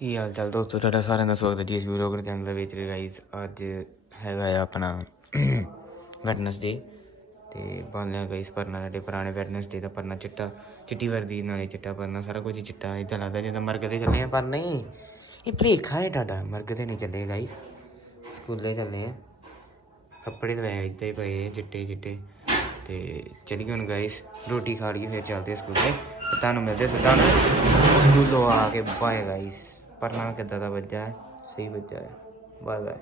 ਕੀ ਹਾਲ ਚਾਲ ਦੋਸਤੋ? ਤੁਹਾਡਾ ਸਾਰਿਆਂ ਦਾ ਸਵਾਗਤ ਹੈ ਜੀ ਇਸ ਵੀਡੀਓ ਦੇ ਚੈਨਲ ਦੇ ਵਿੱਚ। ਗਾਈਸ ਅੱਜ ਹੈਗਾ ਆ ਆਪਣਾ ਵੈਡਨਸਡੇ ਤੇ ਬਾਲਿਆ ਗਾਈਸ ਪਰਨਾ ਸਾਡੇ ਪੁਰਾਣੇ ਵੈਡਨਸਡੇ ਦਾ ਪਰਨਾ ਚਿੱਟਾ, ਚਿੱਟੀ ਵਰਦੀ ਨਾਲੇ ਚਿੱਟਾ ਪਰਨਾ ਸਾਰਾ ਕੁਝ ਚਿੱਟਾ ਇਦਾਂ ਲੱਗਦਾ ਜਿੱਦਾਂ ਮਰਗ ਤੇ ਚੱਲੇ ਆ, ਪਰ ਨਹੀਂ, ਇਹ ਭਲੇਖਾ ਹੈ ਤੁਹਾਡਾ ਮਰਗ ਤੇ ਨਹੀਂ ਚੱਲੇ ਗਾਈਸ ਸਕੂਲੇ ਚੱਲੇ ਆ, ਕੱਪੜੇ ਤਾਂ ਵੈਸੇ ਏਦਾਂ ਹੀ ਪਏ ਚਿੱਟੇ ਚਿੱਟੇ। ਤੇ ਚਲੀ ਹੁਣ ਗਾਈਸ ਰੋਟੀ ਖਾ ਲਈ ਫਿਰ ਚੱਲਦੇ ਸਕੂਲੇ। ਤੁਹਾਨੂੰ ਮਿਲਦੇ ਸਿੱਧਾ ਸਕੂਲੋਂ ਆ ਕੇ ਬਾਏ ਗਾਈਸ ਪਰਨਾ ਕਿੱਦਾਂ ਦਾ ਵੱਜਾ ਹੈ ਸਹੀ ਵੱਜਾ ਹੈ ਬਾਏ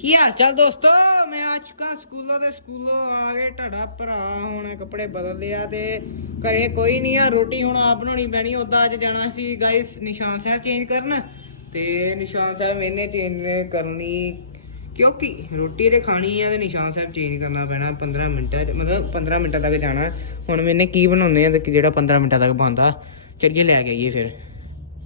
ਕੀ ਹਾਲ ਚਾਲ ਦੋਸਤੋ? ਮੈਂ ਆ ਚੁੱਕਾ ਸਕੂਲੋਂ ਤੇ ਸਕੂਲੋਂ ਆ ਕੇ ਢਾਡਾ ਭਰਾ ਹੁਣ ਕੱਪੜੇ ਬਦਲ ਲਿਆ ਤੇ ਘਰੇ ਕੋਈ ਨਹੀਂ ਆ, ਰੋਟੀ ਹੁਣ ਆਪ ਬਣਾਉਣੀ ਪੈਣੀ ਉਦਾਂ ਅੱਜ ਜਾਣਾ ਸੀ ਗਾਇਸ ਨਿਸ਼ਾਨ ਸਾਹਿਬ ਚੇਂਜ ਕਰਨ ਤੇ ਨਿਸ਼ਾਨ ਸਾਹਿਬ ਇਹਨੇ ਚੇਂਜ ਕਰਨੀ ਕਿਉਂਕਿ ਰੋਟੀ ਤੇ ਖਾਣੀ ਆ ਤੇ ਨਿਸ਼ਾਨ ਸਾਹਿਬ ਚੇਂਜ ਕਰਨਾ ਪੈਣਾ 15 ਮਿੰਟਾਂ ਚ, ਮਤਲਬ 15 ਮਿੰਟਾਂ ਤੱਕ ਜਾਣਾ। ਹੁਣ ਮੈਨੇ ਕੀ ਬਣਾਉਂਦੇ ਆ ਤੇ ਜਿਹੜਾ 15 ਮਿੰਟਾਂ ਤੱਕ ਬੰਦਾ ਚੜੀਏ ਲੈ ਕੇ ਆਈਏ ਫਿਰ।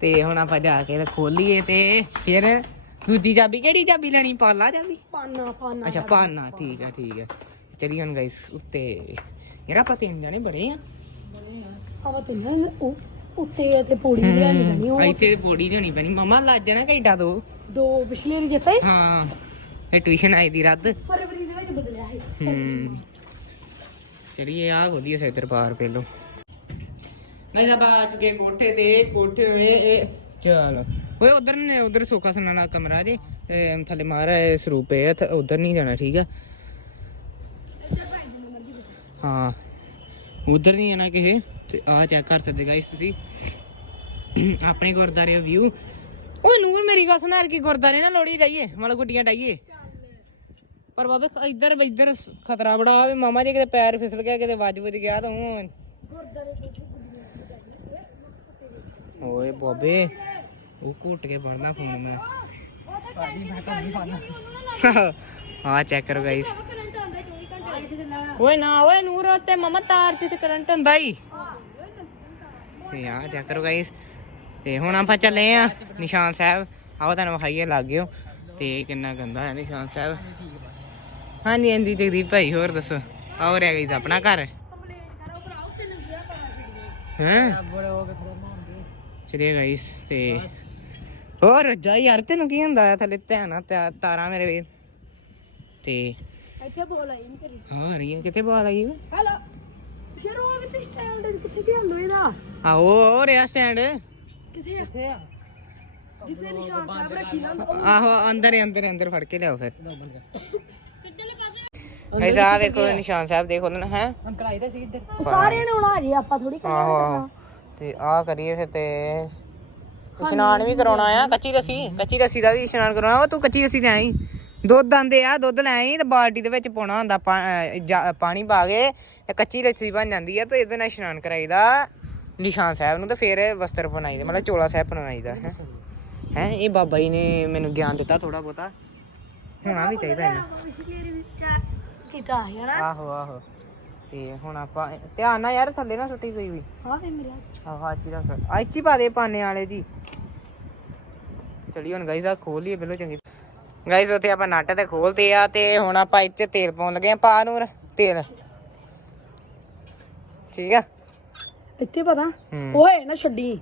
ਤੇ ਹੁਣ ਆਪਾਂ ਜਾ ਕੇ ਤੇ ਖੋਲੀਏ ਤੇ ਫਿਰ ਦੂਜੀ ਚਾਬੀ ਕਿਹੜੀ ਚਾਬੀ ਲੈਣੀ? ਪਾਲਾ ਚਾਬੀ? ਪਾਨਾ ਪਾਨਾ ਅੱਛਾ ਪਾਨਾ ਠੀਕ ਆ ਠੀਕ ਆ। ਚਲੀ ਹੁਣ ਗਾਇਸ ਉੱਤੇ। ਯਾਰ ਆਪਾਂ ਤਿੰਨ ਜਣੇ ਬੜੇ ਆ। ਹਵਾ ਤੇ ਨਾ ਉਹ ਉੱਤੇ ਤੇ ਪੌੜੀ ਲਿਆਣੀ ਪੈਣੀ ਉਹ ਇੱਥੇ ਤੇ ਪੌੜੀ ਲਿਆਉਣੀ ਪੈਣੀ। ਮਮਾ ਲੱਜ ਜਾਣਾ ਘੰਟਾ ਦੋ। ਦੋ ਪਿਛਲੇ ਰੀ ਜਿੱਤੇ ਹਾਂ ਇਹ ਟਿਊਸ਼ਨ ਆਈ ਦੀ ਰੱਦ। ਫਰਵਰੀ ਦੇ ਵਿੱਚ ਬਦਲਿਆ ਹੈ ਹੂੰ। ਚਲਿਏ ਆ ਖੋਲੀਏ ਸੈਕਟਰ ਪਾਰ ਪਹਿਲੋ। ਨਹੀਂ ਤਾਂ ਆ ਚੁੱਕੇ ਕੋਠੇ ਤੇ ਕੋਠੇ ਇਹ ਇਹ। ਚਲ। ਓਏ ਉਧਰ ਨੇ ਉਧਰ ਸੋਖਾ ਸਨਾ ਵਾਲਾ ਕਮਰਾ ਜੇ। ਇਹ ਥੱਲੇ ਮਾਰ ਸਰੂਪ ਹੈ ਉਧਰ ਨਹੀਂ ਜਾਣਾ ਠੀਕ ਆ? ਹਾਂ। ਉਧਰ ਨਹੀਂ ਜਾਣਾ ਕਿਸੇ। ਤੇ ਆ ਚੈੱਕ ਕਰ ਸਕਦੇ ਗਾਇਸ ਤੁਸੀਂ। ਆਪਣੇ ਗੁਰਦਾਰੇ ਵਿਊ ਓਏ ਨੂਰ ਮੇਰੀ ਗੱਲ ਸੁਣ ਕੀ ਗੁਰਦਾਰੇ ਨਾ ਲੋੜੀ ਡਾਈਏ ਮਤਲਬ ਗੁੱਡੀਆਂ ਡਾਈਏ। ਪਰ ਬਾਬਾ ਇੱਧਰ ਇੱਧਰ ਖਤਰਾ ਬੜਾ ਆ ਵੀ ਮਾਮਾ ਜੀ ਕਿਤੇ ਪੈਰ ਫਿਸਲ ਗਿਆ ਕਿਤੇ ਵੱਜ ਵੱਜ ਗਿਆ ਤਾਂ ਉਹ ਓਏ ਬਾਬੇ, ਉਹ ਘੁੱਟ ਕੇ ਫੜਨਾ ਫੋਨ ਮੈਂ। ਹਾਂ ਚੈੱਕ ਕਰੋ ਗਾਇਸ ਓਏ ਨਾ, ਓਏ ਨੂਰ ਉੱਤੇ ਮਮਾ ਤਾਰ ਤੇ ਕਰੰਟ ਹੁੰਦਾ ਹੀ ਤੇ ਆ ਚੈੱਕ ਕਰੋ ਗਾਇਸ ਤੇ ਹੁਣ ਆਪਾਂ ਚੱਲੇ ਆ ਨਿਸ਼ਾਨ ਸਾਹਿਬ। ਆਓ ਤੁਹਾਨੂੰ ਵਿਖਾਈਏ ਲੱਗ ਗਿਓ ਤੇ ਕਿੰਨਾ ਗੰਦਾ ਹੈ ਨਿਸ਼ਾਨ ਸਾਹਿਬ। ਹਾਂਜੀ ਹਾਂਜੀ ਜਗਦੀਪ ਭਾਈ, ਹੋਰ ਦੱਸੋ? ਆਓ ਰਹਿ ਗਈ ਆਪਣਾ ਘਰ। ਹੈਂ? ਚਲਿਏ ਗਾਇਸ ਤੇ ਹੋਰ ਜਾ ਯਾਰ ਤੈਨੂੰ ਕੀ ਹੁੰਦਾ ਆ ਥੱਲੇ ਧਿਆਨ ਤਾਂ- ਤਾਰਾਂ ਮੇਰੇ ਵੀਰ ਤੇ ਇੱਥੇ ਬੋਲ ਆਈ ਨਹੀਂ ਕਰੀ ਹਾਂ ਰੀਆਂ ਕਿੱਥੇ ਬਾਲ ਆਈ ਵਾ? ਹਲੋ ਸ਼ੇਰ ਉਹ ਕਿੱਥੇ ਸਟੈਂਡ ਕਿੱਥੇ ਗਿਆ ਹੁੰਦਾ ਇਹਦਾ? ਆਹੋ ਉਹ ਰਿਆ ਸਟੈਂਡ ਕਿੱਥੇ ਕਿੱਥੇ ਆ? ਜਿੱਥੇ ਨਿਸ਼ਾਨ ਸਾਹਿਬ ਰੱਖੀ ਨਾ ਆਹੋ ਅੰਦਰ ਹੀ ਅੰਦਰ ਅੰਦਰ ਫੜ ਕੇ ਲਿਆਓ ਫਿਰ। ਗਾਇਸ ਆ ਦੇਖੋ ਨਿਸ਼ਾਨ ਸਾਹਿਬ ਦੇਖੋ ਨਾ ਹੈ? ਅੰਕਲ ਤਾਂ ਸੀ ਇੱਧਰ। ਸਾਰਿਆਂ ਨੇ ਆਉਣਾ ਜੀ ਆਪਾਂ ਥੋੜੀ ਆਹੋ ਆਹੋ। ਤੇ ਆ ਕਰੀਏ ਫਿਰ ਤੇ ਇਸ਼ਨਾਨ ਵੀ ਕਰਾਉਣਾ ਆ ਕੱਚੀ ਲੱਸੀ। ਕੱਚੀ ਲੱਸੀ ਦਾ ਵੀ ਇਸ਼ਨਾਨ ਕਰਾਉਣਾ ਉਹ ਤੂੰ ਕੱਚੀ ਲੱਸੀ ਲੈ ਆਈ। ਦੁੱਧ ਆਂਦੇ ਆ ਦੁੱਧ ਲੈ ਆਈ ਤੇ ਬਾਲਟੀ ਦੇ ਵਿੱਚ ਪਾਉਣਾ ਹੁੰਦਾ ਪਾਣੀ ਪਾ ਕੇ ਤੇ ਕੱਚੀ ਲੱਸੀ ਬਣ ਜਾਂਦੀ ਆ ਤੇ ਇਹਦੇ ਨਾਲ ਇਸ਼ਨਾਨ ਕਰਾਈਦਾ ਨਿਸ਼ਾਨ ਸਾਹਿਬ ਨੂੰ ਤੇ ਫਿਰ ਵਸਤਰ ਬਣਾਈਦਾ ਮਤਲਬ ਚੋਲਾ ਸਾਹਿਬ ਬਣਾਈਦਾ ਹੈ। ਹੈ ਇਹ ਬਾਬਾ ਜੀ ਨੇ ਮੈਨੂੰ ਗਿਆਨ ਦਿੱਤਾ ਥੋੜਾ ਬਹੁਤਾ। ਹੋਣਾ ਵੀ ਚਾਹੀਦਾ ਇਹਨਾਂ। ਕੀਤਾ ਹੈ ਨਾ ਆਹੋ ਆਹੋ। ਤੇ ਹੁਣ ਆਪਾਂ ਧਿਆਨ ਨਾਲ ਯਾਰ ਥੱਲੇ ਨਾ ਸੁੱਟੀ ਕੋਈ ਵੀ। ਹਾਂ ਵੇ ਮੇਰਾ ਆਹ ਆਚੀ ਦਾ ਆਚੀ ਪਾ ਦੇ ਪਾਨੇ ਵਾਲੇ ਜੀ ਚਲੀ ਹੁਣ ਗਾਈਸ ਆ ਖੋਲ ਲਈਏ ਪਹਿਲਾਂ ਚੰਗੀ ਗਾਈਸ ਉੱਥੇ ਆਪਾਂ ਨੱਟ ਤੇ ਖੋਲਤੇ ਆ ਤੇ ਹੁਣ ਆਪਾਂ ਇੱਥੇ ਤੇਲ ਪਾਉਣ ਲੱਗੇ ਆ ਪਾ ਨੂਰ ਤੇਲ। ਠੀਕ ਆ? ਇੱਥੇ ਪਤਾ ਹੂੰ। ਓਏ ਨਾ ਛੱਡੀ।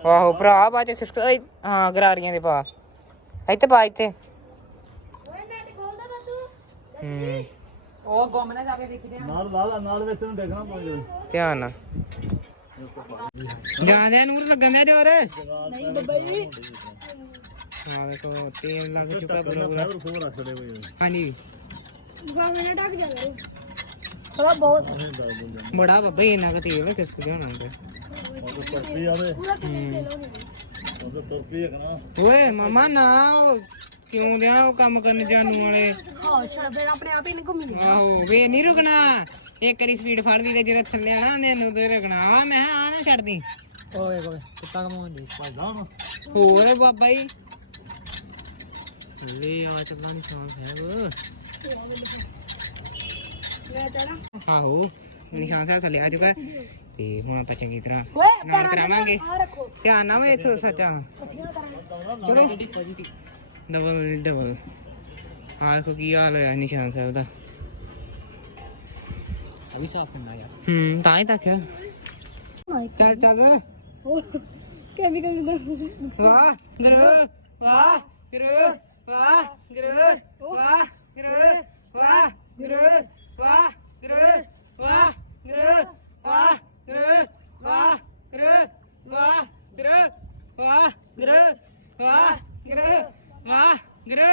ਆਹੋ ਭਰਾ ਬਾਅਦ ਚ ਖਿਸਕ ਹਾਂ ਗਰਾਰੀਆਂ ਦੇ ਪਾ। ਇੱਥੇ ਪਾ ਇੱਥੇ। ਹੂੰ। ਉਹ ਗੁੰਮ ਨਾ ਜਾਵੇ ਵੇਖਦੇ ਧਿਆਨ ਨਾਲ। ਜਾਂਦੇ ਨੂਰ ਲੱਗਣ ਦਿਆ ਜੋਰ? ਨਹੀਂ ਬੱਬਾ ਜੀ। ਹਾਂ ਦੇਖੋ ਤੇਲ ਲੱਗ ਚੁੱਕਾ ਪੂਰਾ ਪੂਰਾ ਹਾਂਜੀ। ਗਾਵੇਂ ਨਾ ਢੱਕ ਜਾ ਥੋੜਾ ਬਹੁਤ। ਬੜਾ ਬੱਬਾ ਹੀ ਇੰਨਾ ਕੁ ਤੇਲ ਕਿਸ ਕੁ ਹੋਣਾ ਹੁੰਦਾ ਪੂਰਾ ਤੇਲ ਲੈ ਲਓ ਓਏ ਮਮਾ ਨਾ ਉਹ ਕਿਉਂ ਦਿਆ ਉਹ ਕੰਮ ਕਰਨ ਜਾਨੂ ਵਾਲੇ? ਹਾਂ ਛੱਡ ਫਿਰ ਆਪਣੇ ਆਪ ਹੀ ਨਹੀਂ ਘੁੰਮੀ ਆਹੋ ਵੇ ਨਹੀਂ ਰੁਕਣਾ। ਇੱਕ ਵਾਰੀ ਸਪੀਡ ਫੜ ਲਈ ਤੇ ਜਿਹੜਾ ਥੱਲੇ ਆਣਾ ਉਹਨੇ ਨੂੰ ਤੇ ਰੁਕਣਾ। ਆ ਮੈਂ ਕਿਹਾ ਆ ਨਾ ਛੱਡਦੀ ਓਏ ਓਏ ਕੁੱਤਾ ਕਮਾਉਂਦੇ ਹੋਰ ਬਾਬਾ ਜੀ। ਲੈ ਆ ਚੱਲਾਂ ਨਿਸ਼ਾਨ ਸਾਹਿਬ। ਆਹੋ ਨਿਸ਼ਾਨ ਸਾਹਿਬ ਥੱਲੇ ਆ ਚੁੱਕਾ ਹੈ। ਤੇ ਹੁਣ ਆਪਾਂ ਚੰਗੀ ਤਰ੍ਹਾਂ ਨਾਲ ਕਰਾਵਾਂਗੇ। ਆ ਰੱਖੋ। ਧਿਆਨ ਨਾਲ ਵੇ ਇੱਥੋਂ ਸੱਚਾ ਚਲੋ। ਡਬਲ ਡਬਲ ਹਾਂ ਦੇਖੋ ਕੀ ਹਾਲ ਹੋਇਆ ਨਿਸ਼ਾਨ ਸਾਹਿਬ ਦਾ ਅਭੀ ਸਾਫ਼ ਹੁੰਦਾ ਯਾਰ ਹੂੰ ਤਾਂ ਹੀ ਤੱਕ ਚੱਲ ਚੱਲ ਕੈਮੀਕਲ ਦਾ ਵਾਹ ਗੁਰੂ ਵਾਹ ਗੁਰੂ ਵਾਹ ਗੁਰੂ ਵਾਹ ਗੁਰੂ ਵਾਹ ਗੁਰੂ ਵਾਹ ਗੁਰੂ ਵਾਹ ਗੁਰੂ ਵਾਹ ਗੁਰੂ ਵਾਹ ਗੁਰੂ ਵਾਹ ਗੁਰੂ ਵਾਹ ਗੁਰੂ ਵਾਹ ਗੁਰੂ ਵਾਹ ਗੁਰੂ।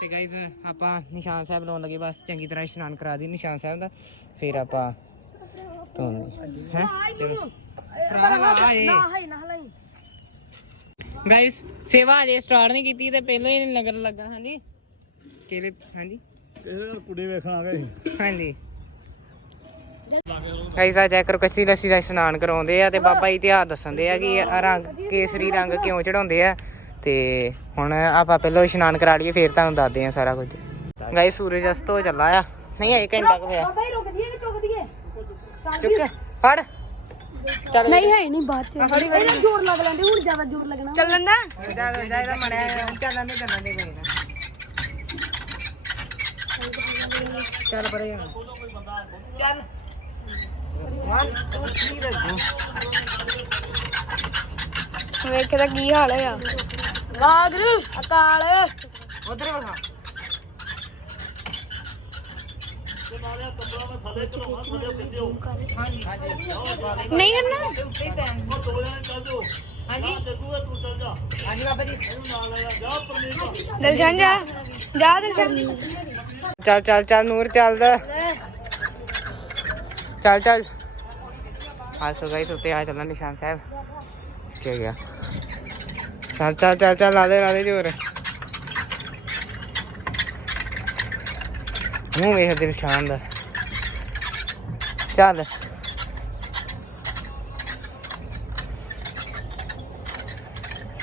ਤੇ ਗਾਇਸ ਆਪਾਂ ਨਿਸ਼ਾਨ ਸਾਹਿਬ ਲਾਉਣ ਲੱਗੇ ਬਸ ਚੰਗੀ ਤਰ੍ਹਾਂ ਇਸ਼ਨਾਨ ਕਰਾ ਦੀ ਨਿਸ਼ਾਨ ਸਾਹਿਬ ਦਾ। ਫਿਰ ਆਪਾਂ ਤੋਂ ਹੈ? ਚਲੋ। ਗਾਇਸ ਸੇਵਾ ਅਜੇ ਸਟਾਰਟ ਨਹੀਂ ਕੀਤੀ ਤੇ ਪਹਿਲਾਂ ਹੀ ਲੰਗਰ ਲੱਗਾ ਹਾਂਜੀ? ਕਿਹੜੇ ਹਾਂਜੀ? ਕੁੜੀ ਵੇਖਣ ਆ ਗਏ ਹਾਂਜੀ। ਗਾਇਸ ਆ ਚੈੱਕ ਕਰੋ ਕੱਚੀ ਲੱਸੀ ਦਾ ਇਸ਼ਨਾਨ ਕਰਾਉਂਦੇ ਆ ਤੇ ਬਾਬਾ ਜੀ ਇਤਿਹਾਸ ਦੱਸਣਦੇ ਆ ਕਿ ਰੰਗ ਕੇਸਰੀ ਰੰਗ ਕਿਉਂ ਚੜਾਉਂਦੇ ਆ। ਤੇ ਹੁਣ ਆਪਾਂ ਪਹਿਲਾਂ ਇਸ਼ਨਾਨ ਕਰਾ ਲਈਏ ਫਿਰ ਤੁਹਾਨੂੰ ਦੱਸਦੇ ਆ ਸਾਰਾ ਕੁਝ। ਗਾਇਸ ਸੂਰਜ ਅਸਤ ਹੋ ਚੱਲਾ ਆ। ਨਹੀਂ ਅਜੇ ਘੰਟਾ ਕੁ ਹੋਇਆ। ਹੀ ਰੁਕ ਦੀਏ ਕਿ ਚੁੱਕ ਦੀਏ ਚੁੱਕ ਫੜ। ਚੱਲ। ਨਹੀਂ ਹੈ ਨਹੀਂ ਬਾਤ ਚ। ਇਹਦਾ ਜ਼ੋਰ ਲੱਗ ਲੈਂਦੇ ਹੁਣ ਜ਼ਿਆਦਾ ਜ਼ੋਰ ਲੱਗਣਾ। ਚੱਲਣ ਦਾ? ਜਾ ਜਾ ਇਹਦਾ ਮੜਿਆ ਚੱਲਣ ਦੇ ਚੱਲਣ ਦੇ ਕੋਈ ਨਾ। ਚੱਲ ਪਰੇ ਜਾ ਚੱਲ। 1 2 3 ਦਾ ਗੋ ਵੇਖਦਾ ਕੀ ਹਾਲ ਹੋਇਆ। ਵਾਗਰੂ ਅਕਾਲ ਉਧਰ ਵਖਾ ਨਹੀਂ ਕਰਨਾ ਹਾਂਜੀ ਹਾਂਜੀ ਬਾਬਾ ਜੀ ਦਿਲਸ਼ਨ ਜਾ ਜਾ ਦਿਲਸ਼ਨ ਚੱਲ ਚੱਲ ਚੱਲ ਨੂਰ ਚੱਲਦਾ ਚੱਲ ਚੱਲ ਆ ਸੋ ਗਾਇਸ ਉੱਤੇ ਆ ਚੱਲਣਾ ਨਿਸ਼ਾਨ ਸਾਹਿਬ ਕੀ ਗਿਆ ਚੱਲ ਚੱਲ ਚੱਲ ਚੱਲ ਲਾ ਦੇ ਲਾ ਦੇ ਜੋਰ। ਮੂੰਹ ਵੇਖ ਦੇ ਨਿਸ਼ਾਨ ਦਾ। ਚੱਲ।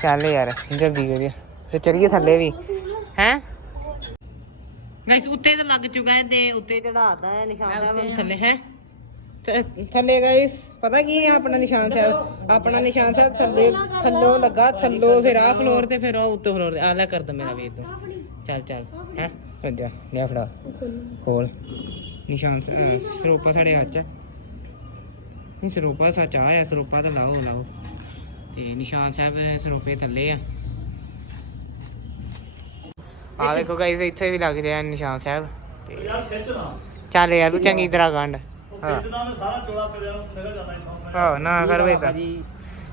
ਚੱਲ ਯਾਰ ਜਲਦੀ ਕਰੀਏ। ਫਿਰ ਚੜੀਏ ਥੱਲੇ ਵੀ। ਹੈ? ਗਾਇਸ ਉੱਤੇ ਤਾਂ ਲੱਗ ਚੁੱਕਾ ਹੈ ਤੇ ਉੱਤੇ ਚੜਾਤਾ ਹੈ ਨਿਸ਼ਾਨ ਸਾਹਿਬ। ਥੱਲੇ ਹੈ। ਥ- ਥੱਲੇ ਗਾਇਸ ਪਤਾ ਕੀ ਹੈ ਆਪਣਾ ਨਿਸ਼ਾਨ ਸਾਹਿਬ ਆਪਣਾ ਨਿਸ਼ਾਨ ਸਾਹਿਬ ਥੱਲੇ ਥੱਲੋਂ ਲੱਗਾ ਥੱਲੋਂ ਫਿਰ ਆਹ ਫਲੋਰ ਤੇ ਫਿਰ ਉਹ ਉੱਤੇ ਫਲੋਰ ਤੇ ਆ ਲੈ ਕਰ ਦ ਮੇਰਾ ਵੇਖ ਤੂੰ। ਚੱਲ ਚੱਲ ਹੈ? ਜਾ ਲਿਆ ਫੜਾ। ਖੋਲ। ਨਿਸ਼ਾਨ ਸ- ਅਹ ਸਰੋਪਾ ਸਾਡੇ ਹੱਥ ਚ ਹੈ। ਨਹੀਂ ਸਰੋਪਾ ਸੱਚ ਆ ਆ ਸਰੋਪਾ ਤਾਂ ਲਾਓ ਲਾਓ। ਤੇ ਨਿਸ਼ਾਨ ਸਾਹਿਬ ਸਰੋਪੇ ਥੱਲੇ ਆ। ਆ ਵੇਖੋ ਗਾਇਸ ਇੱਥੇ ਵੀ ਲੱਗ ਰਿਹਾ ਨਿਸ਼ਾਨ ਸਾਹਿਬ। ਤੇ ਚੱਲ ਯਾਰ ਤੂੰ ਚੰਗੀ ਤਰ੍ਹਾਂ ਗੰਢ। ਹਾਂ। ਖਿੱਚਣਾ ਮੈਂ ਸਾਰਾ ਚੋਲਾ ਫਿਰ ਯਾਰ ਨਿਕਲ ਜਾਂਦਾ ਇੱਥੋਂ। ਹਾਂ ਨਾ ਕਰ ਵੇ ਤਾਂ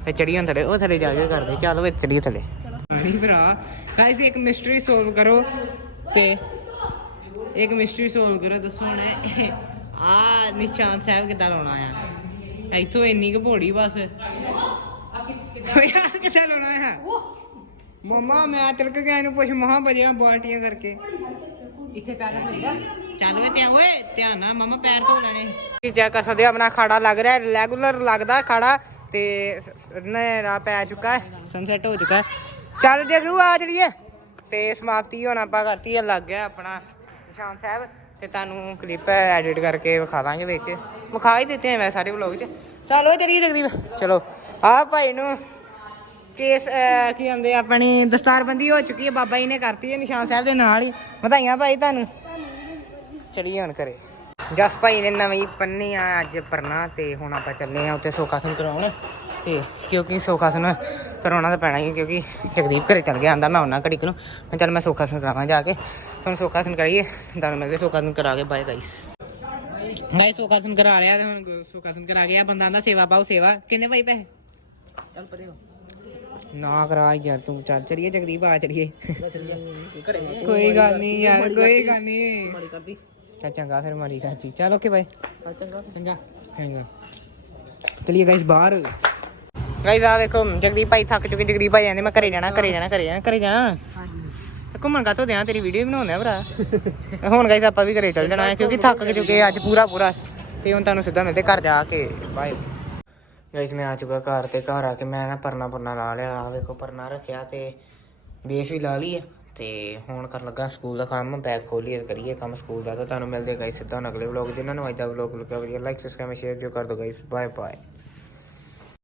ਫੇ ਚੜੀ ਹੁਣ ਥੱਲੇ ਉਹ ਥੱਲੇ ਜਾ ਕੇ ਕਰਦੇ। ਚੱਲ ਵੇ ਚੜੀਏ ਥੱਲੇ। ਨਹੀਂ ਭਰਾ। ਗਾਇਸ ਇੱਕ ਮਿਸਟਰੀ ਸੋਲਵ ਕਰੋ ਤੇ ਇੱਕ ਮਿਸਟਰੀ ਸੋਲਵ ਕਰੋ ਦੱਸੋ ਹੁਣ ਆ ਨਿਸ਼ਾਨ ਸਾਹਿਬ ਕਿੱਦਾਂ ਲਾਉਣਾ ਆ? ਇੱਥੋਂ ਇੰਨੀ ਕੁ ਭੋੜੀ ਬਸ। ਹੋਇਆ ਕਿੱਦਾਂ ਲਾਉਣਾ ਆ? ਮਮਾ ਮੈਂ ਤਿਲਕ ਗਿਆ ਇਹਨੂੰ ਪੁੱਛ ਮਹਾ ਬਜਿਆ ਬਾਲਟੀਆਂ ਕਰਕੇ। ਇੱਥੇ ਪੈਰ ਚੱਲ ਵੇ ਤੇ ਓਏ ਧਿਆਨ ਨਾਲ ਮਮਾ ਪੈਰ ਧੋ ਲੈਣੇ। ਚੈੱਕ ਕਰ ਸਕਦੇ ਆਪਣਾ ਖਾੜਾ ਲੱਗ ਰਿਹਾ ਰੈਗੂਲਰ ਲੱਗਦਾ ਖਾੜਾ ਤੇ ਨੇਰਾ ਪੈ ਚੁੱਕਾ ਹੈ। ਸਨਸੈਟ ਹੋ ਚੁੱਕਾ ਹੈ। ਚੱਲ ਜਗਰੂ ਆ ਚਲੀਏ। ਤੇ ਸਮਾਪਤੀ ਹੁਣ ਆਪਾਂ ਕਰਤੀ ਹੈ, ਲੱਗ ਗਿਆ ਆਪਣਾ ਨਿਸ਼ਾਨ ਸਾਹਿਬ। ਤੇ ਤੁਹਾਨੂੰ ਕਲਿੱਪ ਐਡਿਟ ਕਰਕੇ ਵਿਖਾ ਦਾਂਗੇ ਵਿੱਚ। ਵਿਖਾ ਹੀ ਦਿੱਤੇ ਮੈਂ ਸਾਰੇ ਵਲੌਗ 'ਚ। ਚਲੋ ਚਲੀਏ ਜਗਦੀਪ। ਚਲੋ ਆ ਭਾਈ ਨੂੰ ਕੇਸ ਕੀ ਕਹਿੰਦੇ ਆਪਣੀ ਦਸਤਾਰਬੰਦੀ ਹੋ ਚੁੱਕੀ ਹੈ, ਬਾਬਾ ਜੀ ਨੇ ਕਰਤੀ ਹੈ ਨਿਸ਼ਾਨ ਸਾਹਿਬ ਦੇ ਨਾਲ ਹੀ। ਵਧਾਈਆਂ ਭਾਈ ਤੁਹਾਨੂੰ। ਚਲੀਏ ਹੁਣ ਕਰੇ ਜਸ ਭਾਈ ਨੇ ਨਵੀਂ ਪੰਨੀ ਆ ਅੱਜ ਪਰਨਾ ਤੇ ਹੁਣ ਆਪਾਂ ਚੱਲੇ ਆ ਉੱਥੇ ਸੋਖਾਸਨ ਕਰਾਉਣ। ਤੇ ਕਿਉਂਕਿ ਸੋਖਾਸਨ ਕਰਾਉਣਾ ਤਾਂ ਪੈਣਾ ਹੀ ਕਿਉਂਕਿ ਜਗਦੀਪ ਘਰੇ ਚੱਲ ਗਿਆ ਆਂਦਾ ਮੈਂ ਉਹਨਾਂ ਘੜੀ ਨੂੰ। ਮੈਂ ਚੱਲ ਮੈਂ ਸੋਖਾਸਨ ਕਰਾਵਾਂ ਜਾ ਕੇ। ਹੁਣ ਸੋਖਾਸਨ ਕਰਾਈਏ ਤਾਂ ਮੈਂ ਸੋਖਾਸਨ ਕਰਾ ਕੇ ਬਾਏ ਗਾਈਸ ਗਾਈਸ ਸੋਖਾਸਨ ਕਰਾ ਲਿਆ ਤੇ ਹੁਣ ਸੋਖਾਸਨ ਕਰਾ ਗਿਆ ਬੰਦਾ ਆਂਦਾ ਸੇਵਾ ਪਾਓ ਸੇਵਾ। ਕਿੰਨੇ ਭਾਈ ਪੈਸੇ? ਚੱਲ ਪਰੇ ਨਾ ਕਰਾ ਯਾਰ ਤੂੰ ਚੱਲ ਚਲੀਏ ਜਗਦੀਪ ਆ ਚਲੀਏ। ਕੋਈ ਗੱਲ ਨਹੀਂ ਯਾਰ ਕੋਈ ਗੱਲ ਨਹੀਂ। ਮਾੜੀ ਕਰਦੀ ਚੱਲ ਚੰਗਾ ਫਿਰ ਮਾੜੀ ਕਰਦੀ ਚਲ ਓਕੇ ਬਾਈ ਚੰਗਾ ਚੰਗਾ। ਚੰਗਾ। ਚਲੀਏ ਗਾਇਸ ਬਾਹਰ। ਗਾਇਸ ਆ ਵੇਖੋ ਜਗਦੀਪ ਭਾਈ ਥੱਕ ਚੁੱਕੇ ਜਗਦੀਪ ਭਾਈ ਕਹਿੰਦੇ ਮੈਂ ਘਰੇ ਜਾਣਾ ਘਰੇ ਜਾਣਾ ਘਰੇ ਜਾਣਾ ਘਰੇ ਜਾਣਾ ਘੁੰਮਣ ਕਾ ਤੋਂ ਦਿਆਂ ਤੇਰੀ ਵੀਡੀਓ ਬਣਾਉਂਦੇ ਆ ਭਰਾ। ਹੁਣ ਗਾਇਸ ਆਪਾਂ ਵੀ ਘਰੇ ਚੱਲ ਜਾਣਾ ਹੈ ਕਿਉਂਕਿ ਥੱਕ ਚੁੱਕੇ ਅੱਜ ਪੂਰਾ ਪੂਰਾ। ਤੇ ਹੁਣ ਤੁਹਾਨੂੰ ਸਿੱਧਾ ਮਿਲਦੇ ਘਰ ਜਾ ਕੇ। ਬਾਏ ਗਾਇਸ ਮੈਂ ਆ ਚੁੱਕਾ ਘਰ ਤੇ ਘਰ ਆ ਕੇ ਮੈਂ ਨਾ ਪਰਨਾ ਪਰਨਾ ਲਾ ਲਿਆ। ਆ ਵੇਖੋ ਪਰਨਾ ਰੱਖਿਆ ਤੇ ਬੇਸ ਵੀ ਲਾ ਲਈ ਆ। ਤੇ ਹੁਣ ਕਰਨ ਲੱਗਾ ਸਕੂਲ ਦਾ ਕੰਮ ਬੈਗ ਖੋਲੀਏ ਤੇ ਕਰੀਏ ਕੰਮ ਸਕੂਲ ਦਾ, ਤਾਂ ਤੁਹਾਨੂੰ ਮਿਲਦੇ ਗਾਇਸ ਸਿੱਧਾ ਹੁਣ ਅਗਲੇ ਵਲੌਗ ਜਿਨ੍ਹਾਂ ਨੂੰ ਅੱਜ ਦਾ ਵਲੌਗ ਲੱਗਾ ਵਧੀਆ ਲਾਈਕ ਸਬਸਕ੍ਰਾਈਬ ਸ਼ੇਅਰ ਜੋ ਕਰ ਦਿਓ ਗਾਇਸ। Bye bye